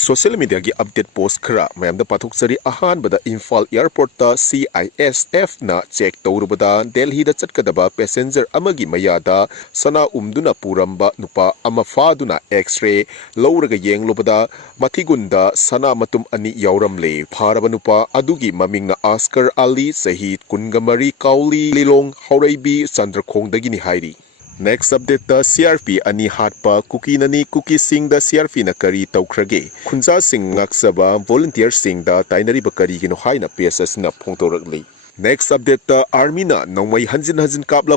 Social media gi update post khara mayam da pathok sari ahan bada Imphal airport ta CISF na check tawrubada Delhi da chatkadaba passenger amagi mayada sana umduna puramba nupa ama faduna x-ray lawraga yenglobada Mathigun da Sana matum ani yauramle pharaba nupa adugi mamingna Oscar Ali Sahid kungamari kauli lilong hauraibi Chandrakhongdagi ni hairi. Next update the CRP ani hatpa cookie nani cookie sing the CRP na kari tawkrage khunja sing ngaksaba volunteer sing da tainari bakari gino haina PSS na phongtoragli. Next update the army na nongmai hanjin kapla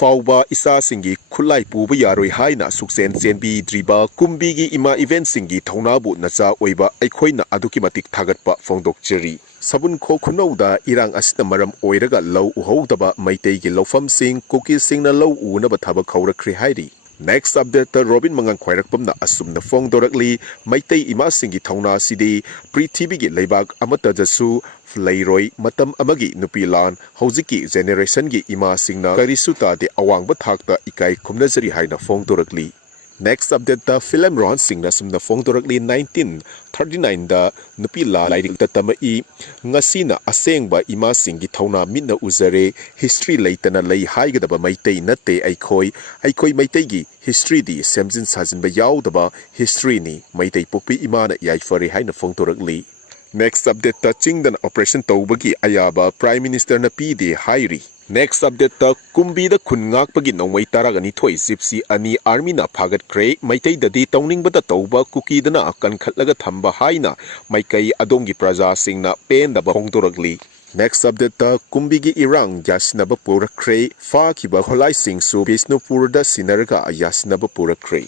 fawba isa singi khulai puba yaroi haina suksen chenbi driba Kumbi gi ima event singi thaunabu nacha oiba aikhoina aduki matik thagatpa phongdokcheri. Sabun kho khunauda irang asina maram oiraga low uhodaba maitei gi lofam sing cookie sing na low unaba thaba khaurakri hairi. Next update the Robin mangang khwairakpam na asum na phongdorakli maitei ima singi thauna sidi prithibi gi leibak amata jasu lairoi matam amagi nupilan hojiki generation gi ima singna karisuta de awangba thakta ikai khumnajari haina phongdorakli. Next update the film ron singna sumna phongdorakli 1939 da nupila lairik ta tamai ngasina asengba ima singi thauna minna uzare history leitana lei haigadaba maitei nate aikoi maitei gi history di semjin sajinba yaudaba history ni maitei pokpi imana yaifari haina phongdorakli. Next update the chingdan operation tawbagi ayaba prime minister na pide hairi. Next update the Kumbi da khungak pagi nongmai taragani thoi gypsy ani army na phagat kre maitei dadi tawning bada tawba cookie dana akan khatlaga thamba haina maikai adongi praja singna pen da phongtoragli. Next update the Kumbi gi erang yasnaba purakre fa kiba kholai sing su Bisnupur da sinarga yasnaba purakre.